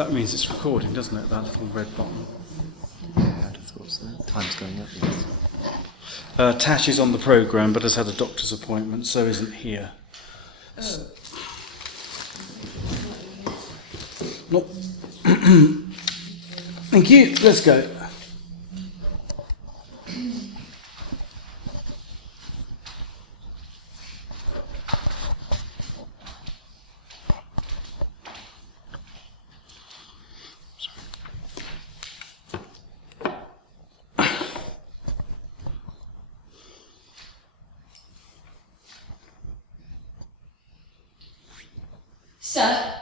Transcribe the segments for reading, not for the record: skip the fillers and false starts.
that means it's recording, doesn't it, that little red button? Yeah, I'd have thought so. Time's going up, yes. Tash is on the programme but has had a doctor's appointment, so isn't here. Oh. No. Thank you. Let's go. Sir,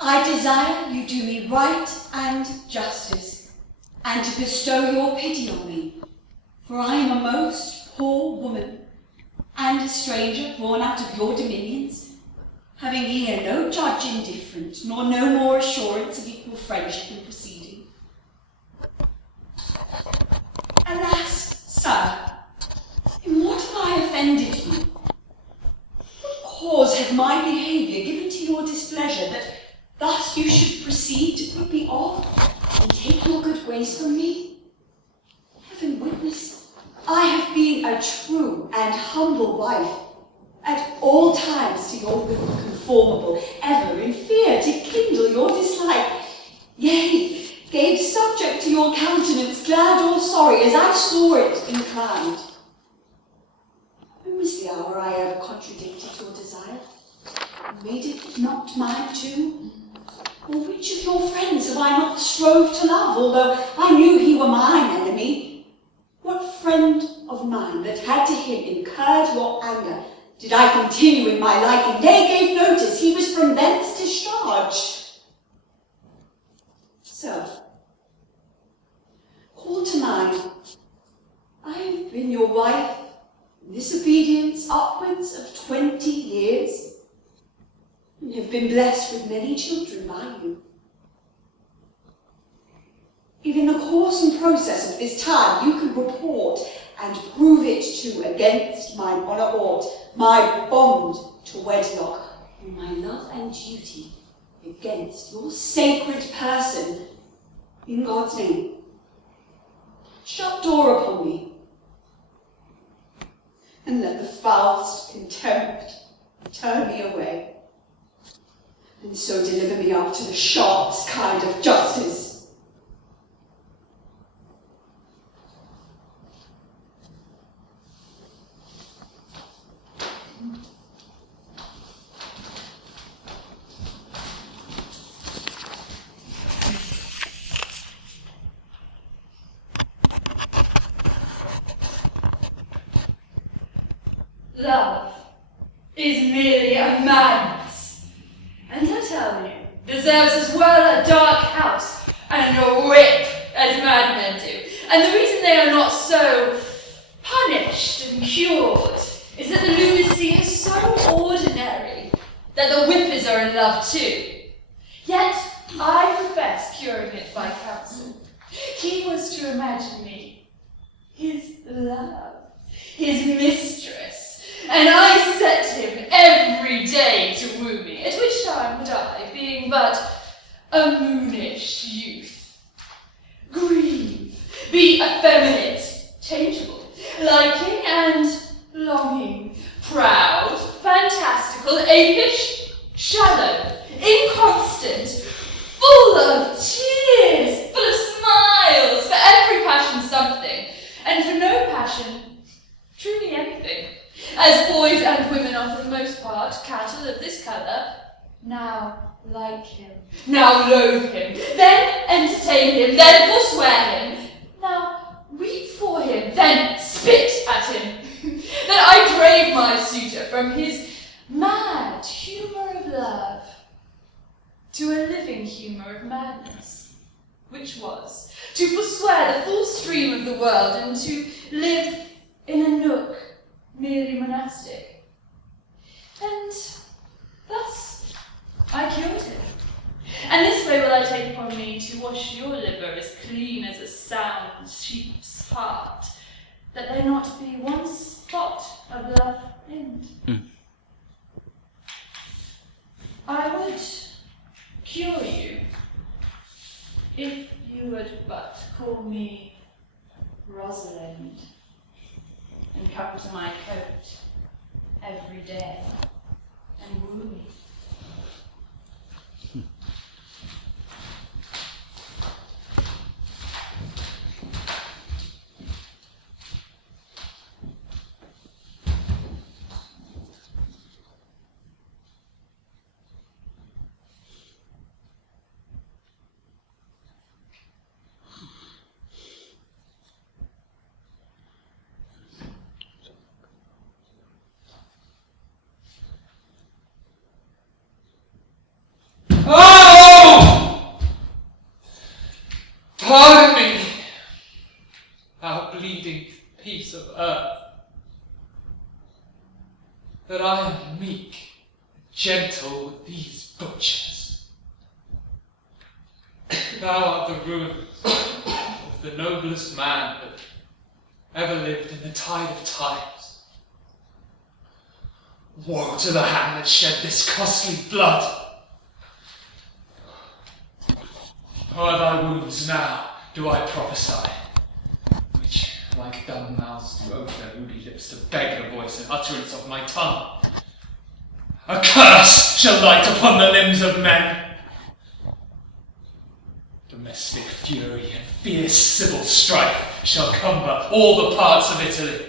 I desire you do me right and justice, and to bestow your pity on me, for I am a most poor woman, and a stranger born out of your dominions, having here no judge indifferent, nor no more assurance of equal friendship in proceeding. Alas, sir, in what have I offended you? Cause had my behaviour given to your displeasure that thus you should proceed to put me off and take your good ways from me? Heaven witness, I have been a true and humble wife, at all times to your will conformable, ever in fear to kindle your dislike, yea, gave subject to your countenance, glad or sorry, as I saw it inclined. When was the hour I ever contradicted your desire, and made it not mine too? Or which of your friends have I not strove to love, although I knew he were mine enemy? What friend of mine that had to him incurred your anger did I continue in my liking, nay, gave notice he was from thence discharged? So, call to mind, I have been your wife, in this obedience upwards of 20 years, and have been blessed with many children by you. If in the course and process of this time you can report and prove it to against mine honour aught, my bond to wedlock, or my love and duty against your sacred person, in God's name, shut door upon me, and let the foulest contempt turn me away, and so deliver me up to the sharpest kind of justice. Love is merely a madness, and I tell you, deserves as well a dark house and a whip as madmen do. And the reason they are not so punished and cured is that the lunacy is so ordinary that the whippers are in love too. Yet I profess curing it by counsel. He was to imagine me his love, his mistress, and I set him every day to woo me, at which time would I, being but a moonish youth, grieve, be effeminate, changeable, liking and longing, proud, fantastical, apish, shallow, inconstant, full of tears, full of smiles, for every passion something, and for no passion truly anything. As boys and women are for the most part cattle of this colour, now like him, now loathe him, then entertain him, then forswear him, now weep for him, then spit at him, that I drave my suitor from his mad humour of love to a living humour of madness, which was to forswear the full stream of the world and to live in a nook merely monastic. And thus I cured him. And this way will I take upon me to wash your liver as clean as a sound sheep's heart, that there not be one spot of love in it. I would cure you but call me Rosalind and come to my coat every day and woo me. Oh! Pardon me, thou bleeding piece of earth, that I am meek and gentle with these butchers. Thou art the ruin of the noblest man that ever lived in the tide of times. Woe to the hand that shed this costly blood! O'er thy wounds now do I prophesy, which, like dumb mouths, do open their moody lips to beg the voice and utterance of my tongue. A curse shall light upon the limbs of men. Domestic fury and fierce civil strife shall cumber all the parts of Italy.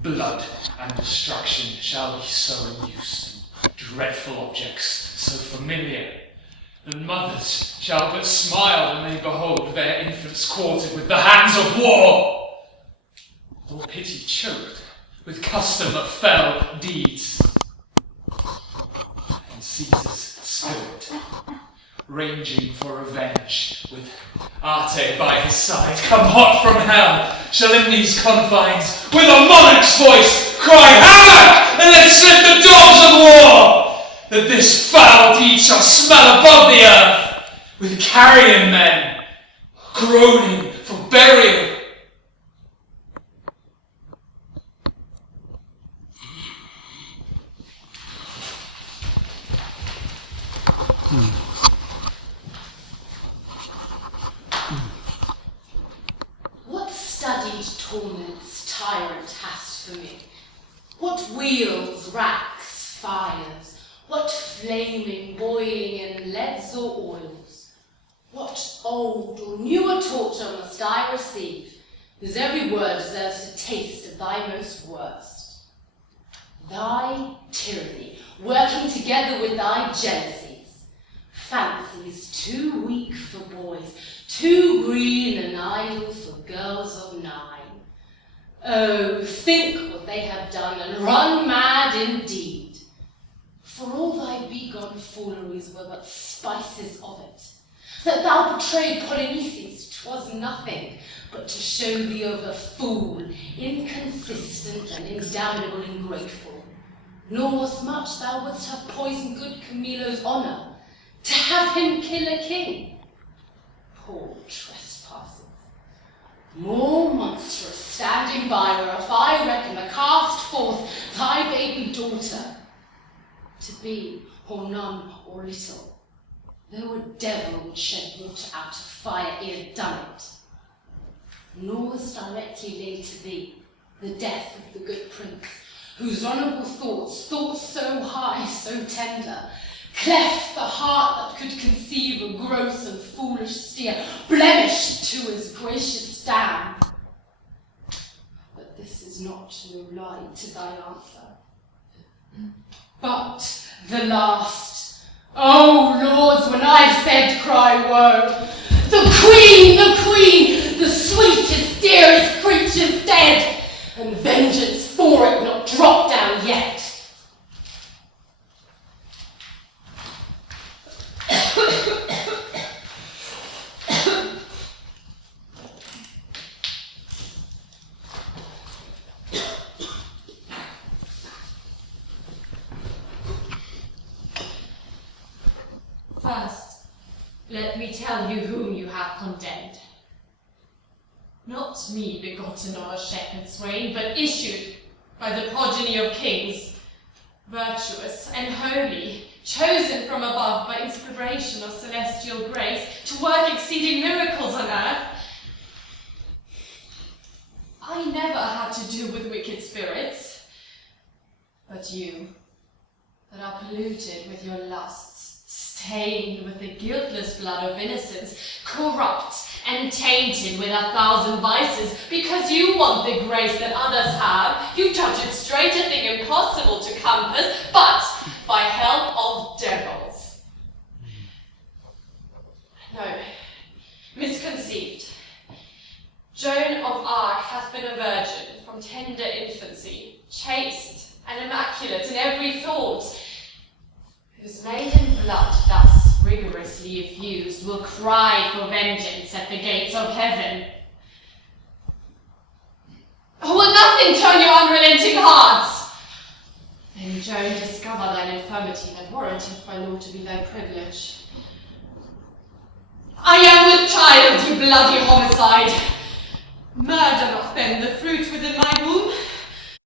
Blood and destruction shall be so in use, and dreadful objects so familiar, that mothers shall but smile when they behold their infants quartered with the hands of war, or pity choked with custom of fell deeds. And Caesar's spirit, ranging for revenge, with Arte by his side, come hot from hell, shall in these confines, with a monarch's voice, cry havoc, and let slip the dogs of war, that this foul deed shall smell above the earth, with carrion men, groaning for burial. What studied torments tyrant hast for me? What wheels, racks, fires? What flaming, boiling in leads or oils? What old or newer torture must I receive, whose every word deserves to taste of thy most worst? Thy tyranny, working together with thy jealousies, fancies too weak for boys, too green and idle for girls of 9. Oh, think what they have done, and run mad indeed. For all thy begone fooleries were but spices of it. That thou betrayed Polyneices, 'twas nothing but to show thee of a fool, inconsistent and indamnable ingrateful. Nor was much thou wouldst have poisoned good Camilo's honour, to have him kill a king. Poor trespassers! More monstrous standing by were if I reckon a cast forth thy baby daughter, to be or none or little, though a devil would shed water out of fire ere done it. Nor was directly laid to thee the death of the good prince, whose honourable thoughts so high, so tender, cleft the heart that could conceive a gross and foolish steer, blemished to his gracious dam. But this is not no lie to thy answer, but the last. Oh, lords, when I've said, cry woe. The queen, the sweetest, dearest creature's dead, and vengeance for it not dropped down yet. First, let me tell you whom you have condemned. Not me begotten of a shepherd swain, but issued by the progeny of kings, virtuous and holy, chosen from above by inspiration of celestial grace to work exceeding miracles on earth. I never had to do with wicked spirits, but you, that are polluted with your lusts, stained with the guiltless blood of innocence, corrupt and tainted with 1,000 vices, because you want the grace that others have, you judge it straight a thing impossible to compass, but by help of devils. No, misconceived. Joan of Arc hath been a virgin from tender infancy, chaste and immaculate in every thought, whose maiden blood thus rigorously effused will cry for vengeance at the gates of heaven. Oh, will nothing turn your unrelenting hearts? Then, Joan, discover thine infirmity that warranteth my lord to be thy privilege. I am with child, you bloody homicide. Murder not then the fruit within my womb.